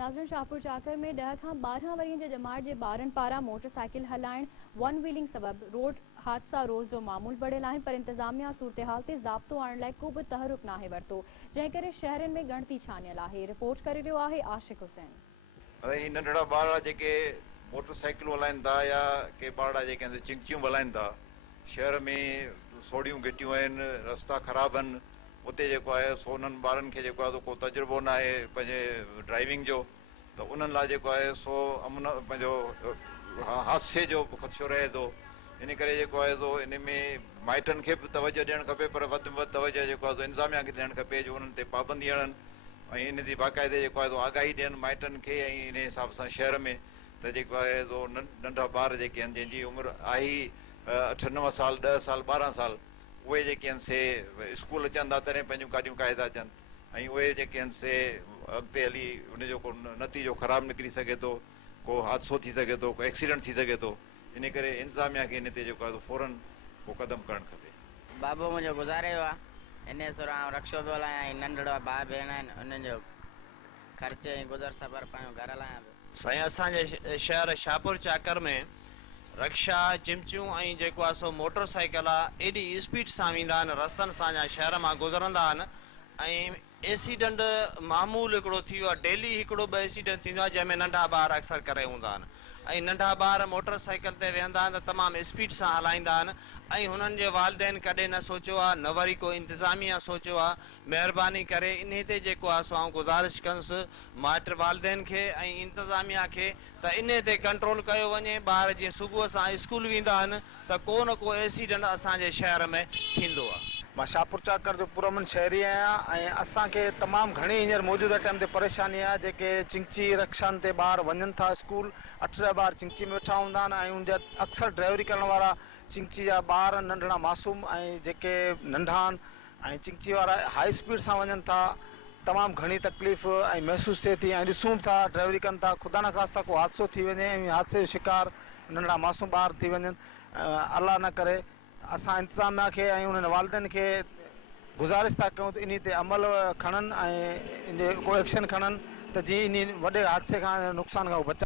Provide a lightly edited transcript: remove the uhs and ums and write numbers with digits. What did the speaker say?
नाज़रीन, शाहपुर चाकर में 10 खां 12 वरियनि जे जमात जे ॿारनि पारां मोटरसाइकिल हलाइण वन व्हीलिंग सबब रोड हादसा रोज़ जो मामूल बढ़ियल आहिनि, पर इंतज़ामिया सूरतहाल ते ज़ाब्तो आणण लाइ को बि तहरुक नाहे वरितो, जंहिं करे शहरनि में ॻणती छानियल आहे। रिपोर्ट करे रहियो आहे आशिक़ हुसैन। नंढड़ा ॿार जेके मोटरसाइकिल हलाइनि था या के ॿार जेके चिंचियूं हलाइनि था, शहर में सोड़ियूं घिटियूं आहिनि, रस्ता ख़राब आहिनि, उते जेको आहे सो उन्हनि ॿारनि खे जेको आहे को तजुर्बो न आहे पंहिंजे ड्राइविंग जो, त उन्हनि लाइ जेको आहे सो अमन पंहिंजो हादसे जो ख़दशो रहे थो। इन करे जेको आहे सो इन में माइटनि खे बि तवजो ॾियणु खपे, पर वधि में वधि तवजो जेको आहे सो इंतिज़ामिया खे ॾियणु खपे जो उन्हनि ते पाबंदी हणनि ऐं इन जी बाक़ाइदे जेको आहे सो आगाही ॾियनि माइटनि खे, ऐं इन हिसाब सां शहर में त जेको आहे सो नंढा ॿार जेके आहिनि जंहिंजी उमिरि आहे ई 8-9 साल, 10 साल, 12 साल, उहे जेके आहिनि से स्कूल अचनि था तॾहिं पंहिंजूं गाॾियूं काए था अचनि, ऐं उहे जेके आहिनि से अॻिते हली उनजो को नतीजो ख़राबु निकिरी सघे थो, को हादसो थी सघे थो, को एक्सीडेंट थी सघे थो। इन करे इंतिज़ामिया खे इन ते जेको आहे फौरन को क़दम करणु खपे। बाबू मुंहिंजो गुज़ारे वियो आहे, इन सुर रक्षो थो हलायां, ऐं नंढड़ा भाउ भेण आहिनि, उन्हनि जो ख़र्च ऐं गुज़र सफ़र पंहिंजो घर हलायां पियो। साईं, असांजे शहर शाहपुर चाकर में रक्षा, चिमचियूं ऐं जेको आहे सो मोटरसाइकिल आहे एॾी स्पीड सां वेंदा आहिनि, रस्तनि सां या शहर मां गुज़रंदा आहिनि, ऐं एक्सीडेंट मामूल हिकिड़ो थी वियो आहे। डेली हिकिड़ो ॿ एक्सीडेंट थींदो आहे जंहिंमें नंढा ॿार अक्सर करे हूंदा आहिनि, ऐं नंढा ॿार मोटरसाइकिल ते वेहंदा आहिनि त तमामु स्पीड सां हलाईंदा आहिनि, ऐं हुननि जे वालिदैन कॾहिं न सोचियो आहे, न वरी को इंतिज़ामिया सोचियो आहे। महिरबानी करे इन ते जेको आहे सो आउं गुज़ारिश कंदुसि माइट वालिदैन खे ऐं इंतिज़ामिया खे त इन ते कंट्रोल कयो वञे। ॿार जीअं सुबुह सां स्कूल वेंदा आहिनि त को न को एक्सीडेंट असांजे शहर में थींदो आहे। मां शाहपुर चाकर जो पुरमन शहरी आहियां, ऐं असांखे तमामु घणी हींअर मौजूदा टाइम ते परेशानी आहे। जेके चिंची रक्षानि ते ॿार वञनि था स्कूल, 8 ॿार चिंची में वेठा हूंदा आहिनि, ऐं उनजा अक्सर ड्राइवरी करण वारा चिंची जा ॿार नंढड़ा मासूम ऐं जेके नंढा आहिनि, ऐं चिंची वारा हाई स्पीड सां वञनि था। तमामु घणी तकलीफ़ ऐं महसूसु थिए थी, ऐं ॾिसूं था ड्राइवरी कनि था, ख़ुदा न ख़ास्ता को हादसो थी वञे ऐं हादसे जो शिकार नंढड़ा मासूम ॿार थी वञनि। अलाह न करे। असां इंतिज़ामिया खे ऐं उन्हनि वालिदैन खे गुज़ारिश था कयूं त इन ते अमल खणनि ऐं इन को एक्शन खणनि त जीअं इन वॾे हादसे खां नुक़सान खां बचाए।